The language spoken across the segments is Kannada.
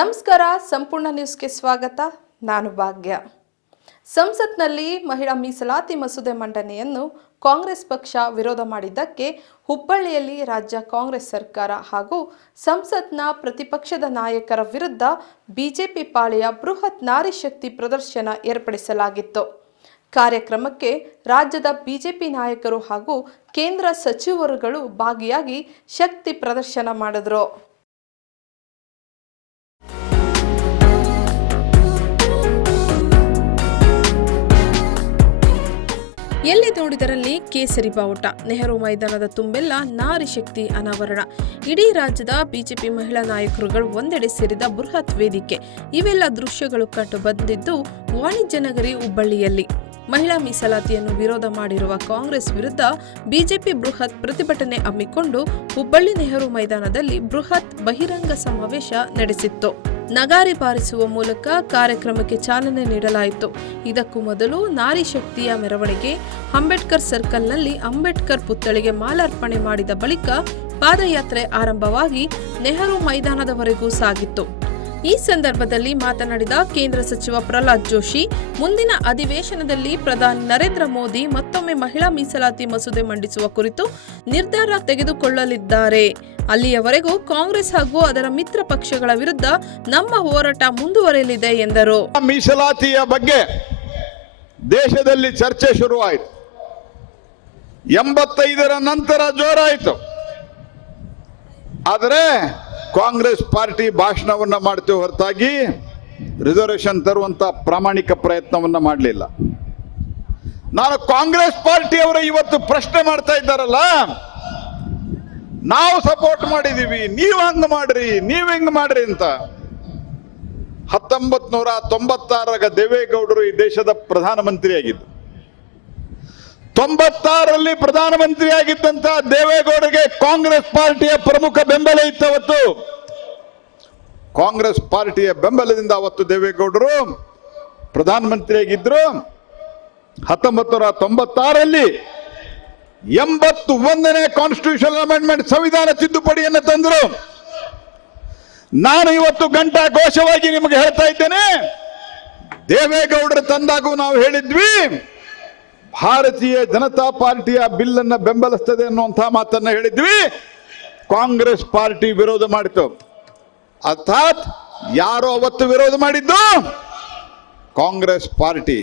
ನಮಸ್ಕಾರ, ಸಂಪೂರ್ಣ ನ್ಯೂಸ್ಗೆ ಸ್ವಾಗತ. ನಾನು ಭಾಗ್ಯ. ಸಂಸತ್ನಲ್ಲಿ ಮಹಿಳಾ ಮೀಸಲಾತಿ ಮಸೂದೆ ಮಂಡನೆಯನ್ನು ಕಾಂಗ್ರೆಸ್ ಪಕ್ಷ ವಿರೋಧ ಮಾಡಿದ್ದಕ್ಕೆ ಹುಬ್ಬಳ್ಳಿಯಲ್ಲಿ ರಾಜ್ಯ ಕಾಂಗ್ರೆಸ್ ಸರ್ಕಾರ ಹಾಗೂ ಸಂಸತ್ನ ಪ್ರತಿಪಕ್ಷದ ನಾಯಕರ ವಿರುದ್ಧ ಬಿಜೆಪಿ ಪಾಳೆಯ ಬೃಹತ್ ನಾರಿ ಶಕ್ತಿ ಪ್ರದರ್ಶನ ಏರ್ಪಡಿಸಲಾಗಿತ್ತು. ಕಾರ್ಯಕ್ರಮಕ್ಕೆ ರಾಜ್ಯದ ಬಿಜೆಪಿ ನಾಯಕರು ಹಾಗೂ ಕೇಂದ್ರ ಸಚಿವರುಗಳು ಭಾಗಿಯಾಗಿ ಶಕ್ತಿ ಪ್ರದರ್ಶನ ಮಾಡಿದರು. ಎಲ್ಲಿ ನೋಡಿದರಲ್ಲಿ ಕೇಸರಿ ಬಾವುಟ, ನೆಹರು ಮೈದಾನದ ತುಂಬೆಲ್ಲ ನಾರಿ ಶಕ್ತಿ ಅನಾವರಣ. ಇಡೀ ರಾಜ್ಯದ ಬಿಜೆಪಿ ಮಹಿಳಾ ನಾಯಕರುಗಳು ಒಂದೆಡೆ ಸೇರಿದ ಬೃಹತ್ ವೇದಿಕೆ. ಇವೆಲ್ಲ ದೃಶ್ಯಗಳು ಕಂಡು ಬಂದಿದ್ದು ವಾಣಿಜ್ಯ ನಗರಿ ಹುಬ್ಬಳ್ಳಿಯಲ್ಲಿ. ಮಹಿಳಾ ಮೀಸಲಾತಿಯನ್ನು ವಿರೋಧ ಮಾಡಿರುವ ಕಾಂಗ್ರೆಸ್ ವಿರುದ್ಧ ಬಿಜೆಪಿ ಬೃಹತ್ ಪ್ರತಿಭಟನೆ ಹಮ್ಮಿಕೊಂಡು ಹುಬ್ಬಳ್ಳಿ ನೆಹರು ಮೈದಾನದಲ್ಲಿ ಬೃಹತ್ ಬಹಿರಂಗ ಸಮಾವೇಶ ನಡೆಸಿತ್ತು. ನಗಾರಿ ಬಾರಿಸುವ ಮೂಲಕ ಕಾರ್ಯಕ್ರಮಕ್ಕೆ ಚಾಲನೆ ನೀಡಲಾಯಿತು. ಇದಕ್ಕೂ ಮೊದಲು ನಾರಿ ಶಕ್ತಿಯ ಮೆರವಣಿಗೆ ಅಂಬೇಡ್ಕರ್ ಸರ್ಕಲ್ನಲ್ಲಿ ಅಂಬೇಡ್ಕರ್ ಪುತ್ಥಳಿಗೆ ಮಾಲಾರ್ಪಣೆ ಮಾಡಿದ ಬಳಿಕ ಪಾದಯಾತ್ರೆ ಆರಂಭವಾಗಿ ನೆಹರು ಮೈದಾನದವರೆಗೂ ಸಾಗಿತ್ತು. ಈ ಸಂದರ್ಭದಲ್ಲಿ ಮಾತನಾಡಿದ ಕೇಂದ್ರ ಸಚಿವ ಪ್ರಹ್ಲಾದ್ ಜೋಶಿ, ಮುಂದಿನ ಅಧಿವೇಶನದಲ್ಲಿ ಪ್ರಧಾನಿ ನರೇಂದ್ರ ಮೋದಿ ಮತ್ತೊಮ್ಮೆ ಮಹಿಳಾ ಮೀಸಲಾತಿ ಮಸೂದೆ ಮಂಡಿಸುವ ಕುರಿತು ನಿರ್ಧಾರ ತೆಗೆದುಕೊಳ್ಳಲಿದ್ದಾರೆ. ಅಲ್ಲಿಯವರೆಗೂ ಕಾಂಗ್ರೆಸ್ ಹಾಗೂ ಅದರ ಮಿತ್ರ ಪಕ್ಷಗಳ ವಿರುದ್ಧ ನಮ್ಮ ಹೋರಾಟ ಮುಂದುವರೆಯಲಿದೆ ಎಂದರು. ಮೀಸಲಾತಿಯ ಬಗ್ಗೆ ದೇಶದಲ್ಲಿ ಚರ್ಚೆ ಶುರುವಾಯಿತು. 85ರ ನಂತರ ಜೋರಾಯಿತು. ಆದರೆ ಕಾಂಗ್ರೆಸ್ ಪಾರ್ಟಿ ಭಾಷಣವನ್ನ ಮಾಡ್ತೇವೆ ಹೊರತಾಗಿ ರಿಸರ್ವೇಶನ್ ತರುವಂತ ಪ್ರಾಮಾಣಿಕ ಪ್ರಯತ್ನವನ್ನ ಮಾಡಲಿಲ್ಲ. ನಾನು ಕಾಂಗ್ರೆಸ್ ಪಾರ್ಟಿಯವರು ಇವತ್ತು ಪ್ರಶ್ನೆ ಮಾಡ್ತಾ ಇದ್ದಾರಲ್ಲ, ನಾವು ಸಪೋರ್ಟ್ ಮಾಡಿದೀವಿ, ನೀವು ಹಂಗ ಮಾಡ್ರಿ, ನೀವ್ ಹೆಂಗ್ ಮಾಡ್ರಿ ಅಂತ. 1996 ದೇವೇಗೌಡರು ಈ ದೇಶದ ಪ್ರಧಾನಮಂತ್ರಿ ಆಗಿದ್ದು. 96ರಲ್ಲಿ ಪ್ರಧಾನಮಂತ್ರಿ ಆಗಿದ್ದಂತ ದೇವೇಗೌಡರಿಗೆ ಕಾಂಗ್ರೆಸ್ ಪಾರ್ಟಿಯ ಪ್ರಮುಖ ಬೆಂಬಲ ಇತ್ತು. ಅವತ್ತು ಕಾಂಗ್ರೆಸ್ ಪಾರ್ಟಿಯ ಬೆಂಬಲದಿಂದ ಅವತ್ತು ದೇವೇಗೌಡರು ಪ್ರಧಾನಮಂತ್ರಿ ಆಗಿದ್ರು. 1996ರಲ್ಲಿ 81ನೇ ಕಾನ್ಸ್ಟಿಟ್ಯೂಷನ್ ಅಮೆಂಡ್ಮೆಂಟ್ ಸಂವಿಧಾನ ತಿದ್ದುಪಡಿಯನ್ನು ತಂದರು. ನಾನು ಇವತ್ತು ಗಂಟಾ ಘೋಷವಾಗಿ ನಿಮಗೆ ಹೇಳ್ತಾ ಇದ್ದೇನೆ, ದೇವೇಗೌಡರು ತಂದಾಗೂ ನಾವು ಹೇಳಿದ್ವಿ ಭಾರತೀಯ ಜನತಾ ಪಾರ್ಟಿಯ ಬಿಲ್ ಅನ್ನ ಬೆಂಬಲಿಸ್ತದೆ ಅನ್ನುವಂತಹ ಮಾತನ್ನ ಹೇಳಿದ್ವಿ. ಕಾಂಗ್ರೆಸ್ ಪಾರ್ಟಿ ವಿರೋಧ ಮಾಡಿತು. ಅರ್ಥಾತ್ ಯಾರು ಅವತ್ತು ವಿರೋಧ ಮಾಡಿದ್ದು? ಕಾಂಗ್ರೆಸ್ ಪಾರ್ಟಿ.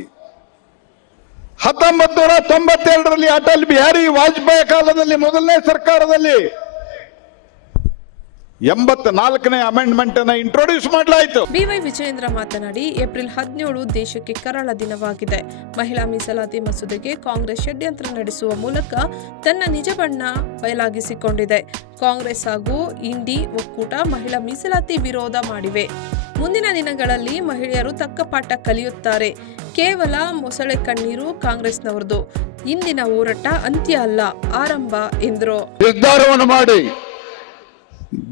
1992ರಲ್ಲಿ ಅಟಲ್ ಬಿಹಾರಿ ವಾಜಪೇಯಿ ಕಾಲದಲ್ಲಿ ಮೊದಲನೇ ಸರ್ಕಾರದಲ್ಲಿ 84ನೇ ಅಮೆಂಡ್ಮೆಂಟ್ ಅನ್ನು ಇಂಟ್ರೊಡ್ಯೂಸ್ ಮಾಡಲಾಯಿತು. ಬಿವೈ ವಿಜಯೇಂದ್ರ ಮಾತನಾಡಿ, ಏಪ್ರಿಲ್ 17 ದೇಶಕ್ಕೆ ಕರಾಳ ದಿನವಾಗಿದೆ. ಮಹಿಳಾ ಮೀಸಲಾತಿ ಮಸೂದೆಗೆ ಕಾಂಗ್ರೆಸ್ ಷಡ್ಯಂತ್ರ ನಡೆಸುವ ಮೂಲಕ ತನ್ನ ನಿಜ ಬಣ್ಣ ಬಯಲಾಗಿಸಿಕೊಂಡಿದೆ. ಕಾಂಗ್ರೆಸ್ ಹಾಗೂ ಇಂಡಿ ಒಕ್ಕೂಟ ಮಹಿಳಾ ಮೀಸಲಾತಿ ವಿರೋಧ ಮಾಡಿವೆ. ಮುಂದಿನ ದಿನಗಳಲ್ಲಿ ಮಹಿಳೆಯರು ತಕ್ಕ ಪಾಠ ಕಲಿಯುತ್ತಾರೆ. ಕೇವಲ ಮೊಸಳೆ ಕಣ್ಣೀರು ಕಾಂಗ್ರೆಸ್ನವರದು. ಇಂದಿನ ಹೋರಾಟ ಅಂತ್ಯ ಅಲ್ಲ, ಆರಂಭ ಎಂದರು. ನಿರ್ಧಾರವನ್ನು ಮಾಡಿ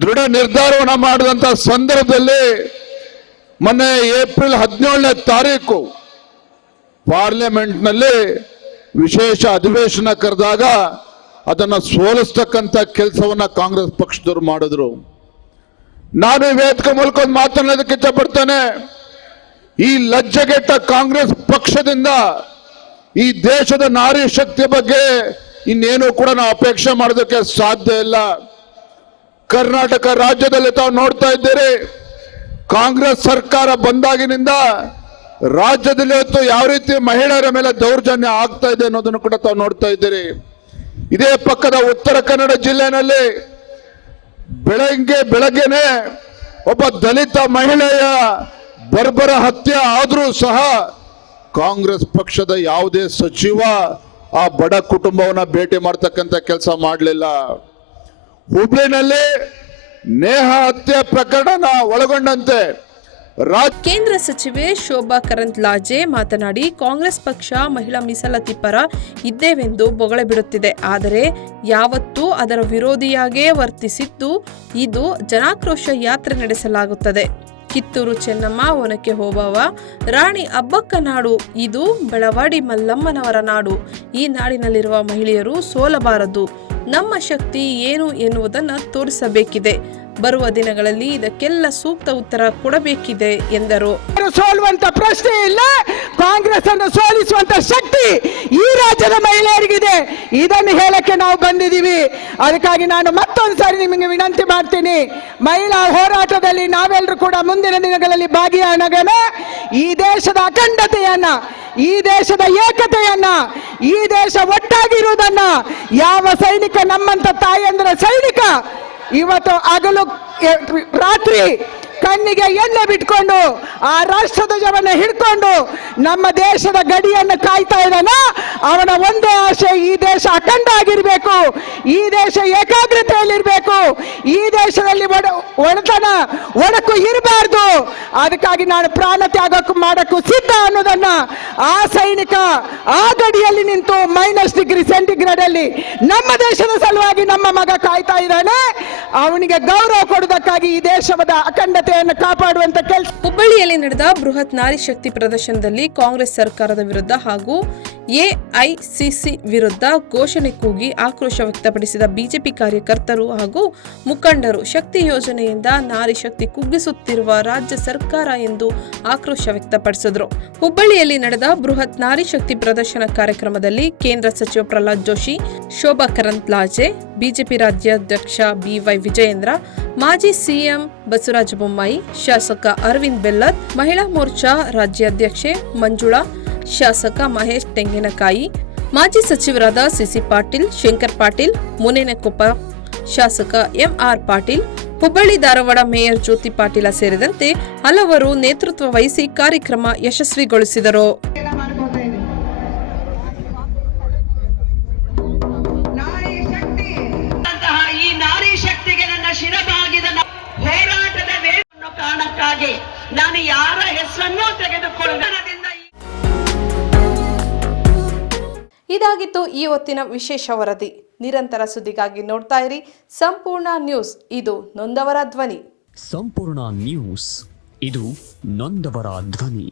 ದೃಢ ನಿರ್ಧಾರವನ್ನು ಮಾಡಿದಂತ ಸಂದರ್ಭದಲ್ಲಿ ಮೊನ್ನೆ ಏಪ್ರಿಲ್ 17ನೇ ತಾರೀಕು ಪಾರ್ಲಿಮೆಂಟ್ನಲ್ಲಿ ವಿಶೇಷ ಅಧಿವೇಶನ ಕರೆದಾಗ ಅದನ್ನು ಸೋಲಿಸ್ತಕ್ಕಂಥ ಕೆಲಸವನ್ನ ಕಾಂಗ್ರೆಸ್ ಪಕ್ಷದವರು ಮಾಡಿದ್ರು. ನಾನು ವೇದಿಕೆ ಮೂಲಕ ಒಂದು ಮಾತನಾಡೋದಕ್ಕೆ ಇಷ್ಟಪಡ್ತೇನೆ. ಈ ಲಜ್ಜೆಗೆಟ್ಟ ಕಾಂಗ್ರೆಸ್ ಪಕ್ಷದಿಂದ ಈ ದೇಶದ ನಾರಿ ಶಕ್ತಿ ಬಗ್ಗೆ ಇನ್ನೇನು ಕೂಡ ನಾವು ಅಪೇಕ್ಷೆ ಮಾಡೋದಕ್ಕೆ ಸಾಧ್ಯ ಇಲ್ಲ. ಕರ್ನಾಟಕ ರಾಜ್ಯದಲ್ಲಿ ತಾವು ನೋಡ್ತಾ ಇದ್ದೀರಿ, ಕಾಂಗ್ರೆಸ್ ಸರ್ಕಾರ ಬಂದಾಗಿನಿಂದ ರಾಜ್ಯದಲ್ಲಿ ಇವತ್ತು ಯಾವ ರೀತಿ ಮಹಿಳೆಯರ ಮೇಲೆ ದೌರ್ಜನ್ಯ ಆಗ್ತಾ ಇದೆ ಅನ್ನೋದನ್ನು ಕೂಡ ತಾವು ನೋಡ್ತಾ ಇದ್ದೀರಿ. ಇದೇ ಪಕ್ಕದ ಉತ್ತರ ಕನ್ನಡ ಜಿಲ್ಲೆನಲ್ಲಿ ಬೆಳಗ್ಗೆನೆ ಒಬ್ಬ ದಲಿತ ಮಹಿಳೆಯ ಬರ್ಬರ ಹತ್ಯೆ ಆದ್ರೂ ಸಹ ಕಾಂಗ್ರೆಸ್ ಪಕ್ಷದ ಯಾವುದೇ ಸಚಿವ ಆ ಬಡ ಕುಟುಂಬವನ್ನ ಭೇಟಿ ಮಾಡ್ತಕ್ಕಂಥ ಕೆಲಸ ಮಾಡಲಿಲ್ಲ. ಹುಬ್ಳಿನಲ್ಲಿ ನೇಹ ಹತ್ಯೆ ಪ್ರಕರಣ ಒಳಗೊಂಡಂತೆ ಕೇಂದ್ರ ಸಚಿವೆ ಶೋಭಾ ಕರಂದ್ಲಾಜೆ ಮಾತನಾಡಿ, ಕಾಂಗ್ರೆಸ್ ಪಕ್ಷ ಮಹಿಳಾ ಮೀಸಲಾತಿ ಪರ ಇದ್ದೇವೆಂದು ಬೊಗಳೆ ಬಿಡುತ್ತಿದೆ. ಆದರೆ ಯಾವತ್ತೂ ಅದರ ವಿರೋಧಿಯಾಗೇ ವರ್ತಿಸಿದ್ದು. ಇದು ಜನಾಕ್ರೋಶ ಯಾತ್ರೆ ನಡೆಸಲಾಗುತ್ತದೆ. ಕಿತ್ತೂರು ಚೆನ್ನಮ್ಮ, ಒನಕೆ ಓಬವ್ವ, ರಾಣಿ ಅಬ್ಬಕ್ಕ ನಾಡು, ಇದು ಬೆಳವಾಡಿ ಮಲ್ಲಮ್ಮನವರ ನಾಡು. ಈ ನಾಡಿನಲ್ಲಿರುವ ಮಹಿಳೆಯರು ಸೋಲಬಾರದು. ನಮ್ಮ ಶಕ್ತಿ ಏನು ಎನ್ನುವುದನ್ನು ತೋರಿಸಬೇಕಿದೆ. ಬರುವ ದಿನಗಳಲ್ಲಿ ಇದಕ್ಕೆಲ್ಲ ಸೂಕ್ತ ಉತ್ತರ ಕೊಡಬೇಕಿದೆ ಎಂದರು. ಸೋಲುವಂತ ಪ್ರಶ್ನೆ ಇಲ್ಲ. ಕಾಂಗ್ರೆಸ್ ಅನ್ನು ಸೋಲಿಸುವಂತ ಶಕ್ತಿ ಈ ರಾಜ್ಯದ ಮಹಿಳೆಯರಿಗಿದೆ. ಇದನ್ನು ಹೇಳಕ್ಕೆ ನಾವು ಬಂದಿದ್ದೀವಿ. ಅದಕ್ಕಾಗಿ ನಾನು ಮತ್ತೊಂದು ಸಾರಿ ನಿಮಗೆ ವಿನಂತಿ ಮಾಡ್ತೀನಿ, ಮಹಿಳಾ ಹೋರಾಟದಲ್ಲಿ ನಾವೆಲ್ಲರೂ ಕೂಡ ಮುಂದಿನ ದಿನಗಳಲ್ಲಿ ಭಾಗಿಯಾಗೋಣ. ಈ ದೇಶದ ಅಖಂಡತೆಯನ್ನ, ಈ ದೇಶದ ಏಕತೆಯನ್ನ, ಈ ದೇಶ ಒಟ್ಟಾಗಿರುವುದನ್ನ ಯಾವ ಸೈನಿಕ, ನಮ್ಮಂತ ತಾಯಂದ್ರ ಸೈನಿಕ ಇವತ್ತು ಹಗಲು ರಾತ್ರಿ ಕಣ್ಣಿಗೆ ಎಣ್ಣೆ ಬಿಟ್ಕೊಂಡು ಆ ರಾಷ್ಟ್ರಧ್ವಜವನ್ನು ಹಿಡ್ಕೊಂಡು ನಮ್ಮ ದೇಶದ ಗಡಿಯನ್ನು ಕಾಯ್ತಾ ಇದ್ದಾನ, ಅವನ ಒಂದೇ ಆಶೆ ಈ ದೇಶ ಅಖಂಡ ಆಗಿರ್ಬೇಕು, ಈ ದೇಶ ಏಕಾಗ್ರತೆಯಲ್ಲಿರ್ಬೇಕು, ಈ ದೇಶದಲ್ಲಿ ಒಡಕು ಇರಬಾರ್ದು. ಅದಕ್ಕಾಗಿ ನಾನು ಪ್ರಾಣ ತ್ಯಾಗಕ್ಕೂ ಮಾಡಕ್ಕೂ ಸಿದ್ಧ ಅನ್ನೋದನ್ನ ಆ ಸೈನಿಕ ಆ ಗಡಿಯಲ್ಲಿ ನಿಂತು -°C ಅಲ್ಲಿ ನಮ್ಮ ದೇಶದ ಸಲುವಾಗಿ ನಮ್ಮ ಮಗ ಕಾಯ್ತಾ ಇದ್ದಾನೆ. ಅವನಿಗೆ ಗೌರವ ಕೊಡುವುದಕ್ಕಾಗಿ ಈ ದೇಶದ ಅಖಂಡತೆಯನ್ನು ಕಾಪಾಡುವಂತ ಕೆಲಸ. ಹುಬ್ಬಳ್ಳಿಯಲ್ಲಿ ನಡೆದ ಬೃಹತ್ ನಾರಿ ಶಕ್ತಿ ಪ್ರದರ್ಶನದಲ್ಲಿ ಕಾಂಗ್ರೆಸ್ ಸರ್ಕಾರದ ವಿರುದ್ಧ ಹಾಗೂ ಎಐಸಿಸಿ ವಿರುದ್ಧ ಘೋಷಣೆ ಕೂಗಿ ಆಕ್ರೋಶ ವ್ಯಕ್ತಪಡಿಸಿದ ಬಿಜೆಪಿ ಕಾರ್ಯಕರ್ತರು ಹಾಗೂ ಮುಖಂಡರು ಶಕ್ತಿ ಯೋಜನೆಯಿಂದ ನಾರಿ ಶಕ್ತಿ ಕುಗ್ಗಿಸುತ್ತಿರುವ ರಾಜ್ಯ ಸರ್ಕಾರ ಎಂದು ಆಕ್ರೋಶ ವ್ಯಕ್ತಪಡಿಸಿದರು. ಹುಬ್ಬಳ್ಳಿಯಲ್ಲಿ ನಡೆದ ಬೃಹತ್ ನಾರಿ ಶಕ್ತಿ ಪ್ರದರ್ಶನ ಕಾರ್ಯಕ್ರಮದಲ್ಲಿ ಕೇಂದ್ರ ಸಚಿವ ಪ್ರಹ್ಲಾದ್ ಜೋಶಿ, ಶೋಭಾ ಕರಂದ್ಲಾಜೆ, ಬಿಜೆಪಿ ರಾಜ್ಯಾಧ್ಯಕ್ಷ ಬಿವೈ ವಿಜಯೇಂದ್ರ, ಮಾಜಿ ಸಿಎಂ ಬಸವರಾಜ ಬೊಮ್ಮಾಯಿ, ಶಾಸಕ ಅರವಿಂದ್ ಬೆಲ್ಲದ್, ಮಹಿಳಾ ಮೋರ್ಚಾ ರಾಜ್ಯಾಧ್ಯಕ್ಷೆ ಮಂಜುಳಾ, ಶಾಸಕ ಮಹೇಶ್ ತೆಂಗಿನಕಾಯಿ, ಮಾಜಿ ಸಚಿವರಾದ ಸಿಸಿ ಪಾಟೀಲ್, ಶಂಕರ್ ಪಾಟೀಲ್, ಮುನೇನಕೊಪ್ಪ, ಶಾಸಕ ಎಂಆರ್ ಪಾಟೀಲ್, ಹುಬ್ಬಳ್ಳಿ ಧಾರವಾಡ ಮೇಯರ್ ಜ್ಯೋತಿ ಪಾಟೀಲ ಸೇರಿದಂತೆ ಹಲವರು ನೇತೃತ್ವ ವಹಿಸಿ ಕಾರ್ಯಕ್ರಮ ಯಶಸ್ವಿಗೊಳಿಸಿದರು. ಹೋರಾಟದ ವೇಗವನ್ನು ಕಾರಣಕ್ಕಾಗಿ ನಾನು ಯಾರ ಹೆಸರನ್ನು ತೆಗೆದುಕೊಳ್ಳುವುದರಿಂದ. ಇದಾಗಿತ್ತು ಈ ಹೊತ್ತಿನ ವಿಶೇಷ ವರದಿ. ನಿರಂತರ ಸುದ್ದಿಗಾಗಿ ನೋಡ್ತಾ ಇರಿ ಸಂಪೂರ್ಣ ನ್ಯೂಸ್. ಇದು ನೊಂದವರ ಧ್ವನಿ. ಸಂಪೂರ್ಣ ನ್ಯೂಸ್, ಇದು ನೊಂದವರ ಧ್ವನಿ.